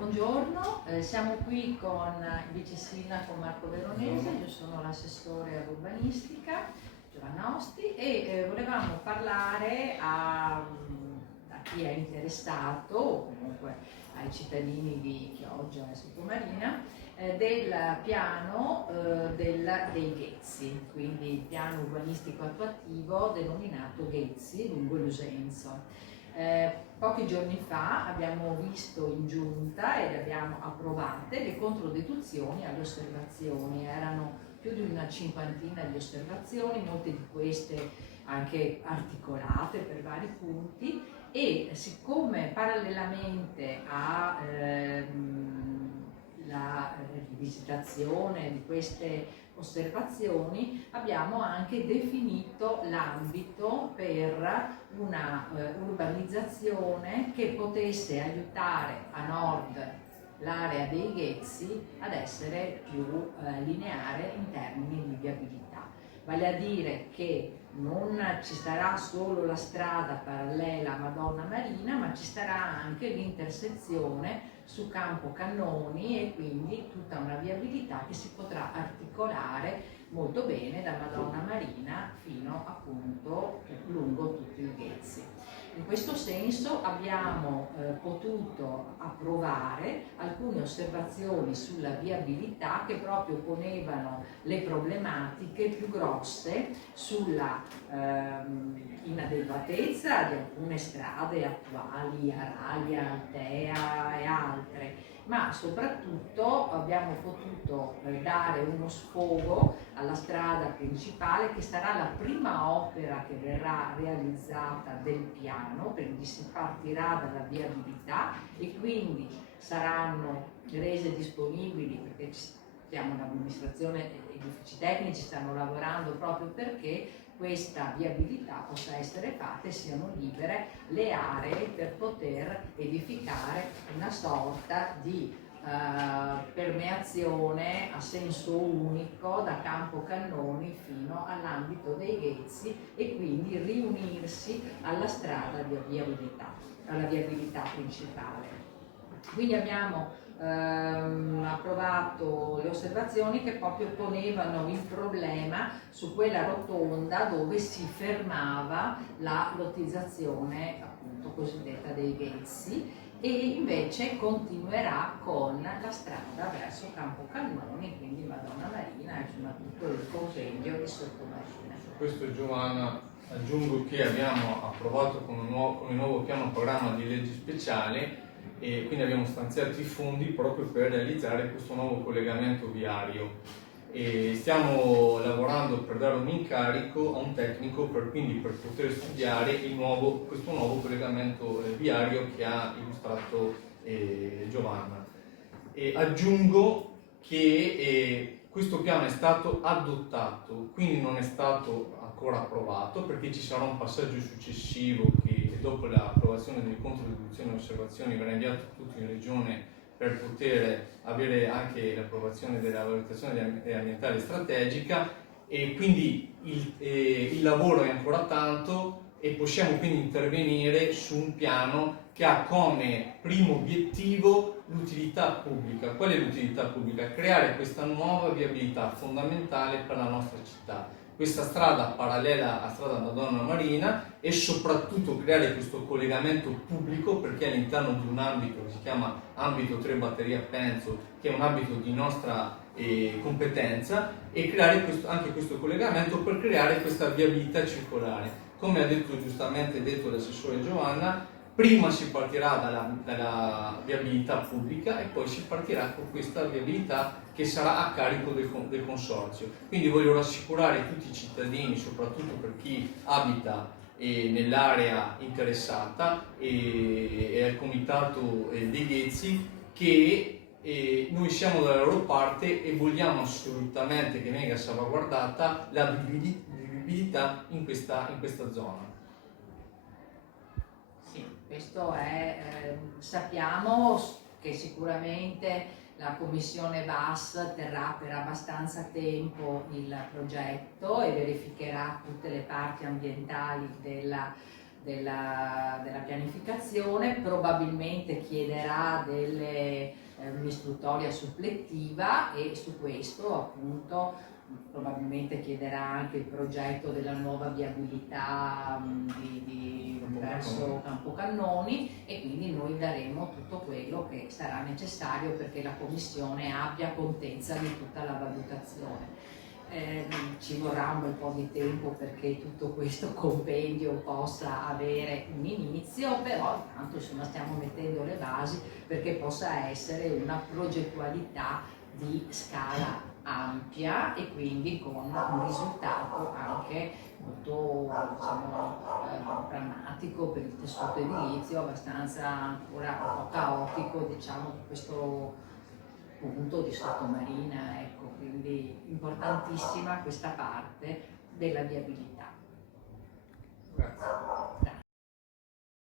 Buongiorno, siamo qui con il vice sindaco Marco Veronese, io sono l'assessore all'urbanistica Giovanna Osti e volevamo parlare a chi è interessato o comunque ai cittadini di Chioggia e Sottomarina del piano dei Ghezzi, quindi il piano urbanistico attuativo denominato Ghezzi lungo l'Usenzo. Pochi giorni fa abbiamo visto in giunta e le abbiamo approvate le controdeduzioni alle osservazioni. Erano più di una cinquantina di osservazioni, molte di queste anche articolate per vari punti, e siccome parallelamente a la rivisitazione di queste osservazioni abbiamo anche definito l'ambito per una urbanizzazione che potesse aiutare a nord l'area dei Ghezzi ad essere più lineare in termini di viabilità. Vale a dire che non ci sarà solo la strada parallela a Madonna Marina, ma ci sarà anche l'intersezione su Campo Cannoni e quindi tutta una viabilità che si potrà articolare molto bene da Madonna Marina fino appunto lungo tutti i Ghezzi. In questo senso abbiamo potuto approvare alcune osservazioni sulla viabilità che proprio ponevano le problematiche più grosse sulla inadeguatezza di alcune strade attuali, Aralia, Altea e altre, ma soprattutto abbiamo potuto dare uno sfogo alla strada principale, che sarà la prima opera che verrà realizzata del piano, quindi si partirà dalla viabilità e quindi saranno rese disponibili, perché siamo l'amministrazione e gli uffici tecnici stanno lavorando proprio perché questa viabilità possa essere fatta e siano libere le aree per poter edificare una sorta di permeazione a senso unico da Campo Cannoni fino all'ambito dei Ghezzi e quindi riunirsi alla strada di viabilità, alla viabilità principale. Quindi abbiamo approvato le osservazioni che proprio ponevano il problema su quella rotonda dove si fermava la lottizzazione appunto cosiddetta dei Ghezzi, e invece continuerà con la strada verso Campo Cannoni, quindi Madonna Marina e soprattutto il compendio di Sottomarina. Su questo, Giovanna, aggiungo che abbiamo approvato con il nuovo piano programma di legge speciale e quindi abbiamo stanziato i fondi proprio per realizzare questo nuovo collegamento viario e stiamo lavorando per dare un incarico a un tecnico quindi per poter studiare questo nuovo collegamento viario che ha illustrato Giovanna. Aggiungo che questo piano è stato adottato, quindi non è stato ancora approvato perché ci sarà un passaggio successivo che dopo l'approvazione delle controdeduzioni e osservazioni verrà inviato a tutti in regione per poter avere anche l'approvazione della valutazione ambientale strategica e quindi il lavoro è ancora tanto e possiamo quindi intervenire su un piano che ha come primo obiettivo l'utilità pubblica. Qual è l'utilità pubblica? Creare questa nuova viabilità fondamentale per la nostra città. Questa strada parallela a strada Madonna Marina e soprattutto creare questo collegamento pubblico perché all'interno di un ambito che si chiama ambito 3 Batteria Penzo, che è un ambito di nostra competenza, e creare anche questo collegamento per creare questa viabilità circolare. Come ha giustamente detto l'assessore Giovanna, prima si partirà dalla viabilità pubblica e poi si partirà con questa viabilità che sarà a carico del consorzio. Quindi voglio rassicurare tutti i cittadini, soprattutto per chi abita nell'area interessata e al comitato dei Ghezzi, che noi siamo dalla loro parte e vogliamo assolutamente che venga salvaguardata la vivibilità in questa zona. Sì, questo è, sappiamo che sicuramente la Commissione VAS terrà per abbastanza tempo il progetto e verificherà tutte le parti ambientali della pianificazione, probabilmente chiederà delle un'istruttoria supplettiva, e su questo appunto probabilmente chiederà anche il progetto della nuova viabilità verso Campocannoni, e quindi noi daremo tutto quello che sarà necessario perché la Commissione abbia contezza di tutta la valutazione. Ci vorrà un bel po' di tempo perché tutto questo compendio possa avere un inizio, però intanto insomma stiamo mettendo le basi perché possa essere una progettualità di scala ampia e quindi con un risultato anche molto, diciamo, drammatico per il tessuto edilizio, abbastanza ancora un po' caotico, diciamo, di questo punto di sottomarina, ecco, quindi importantissima questa parte della viabilità. Grazie.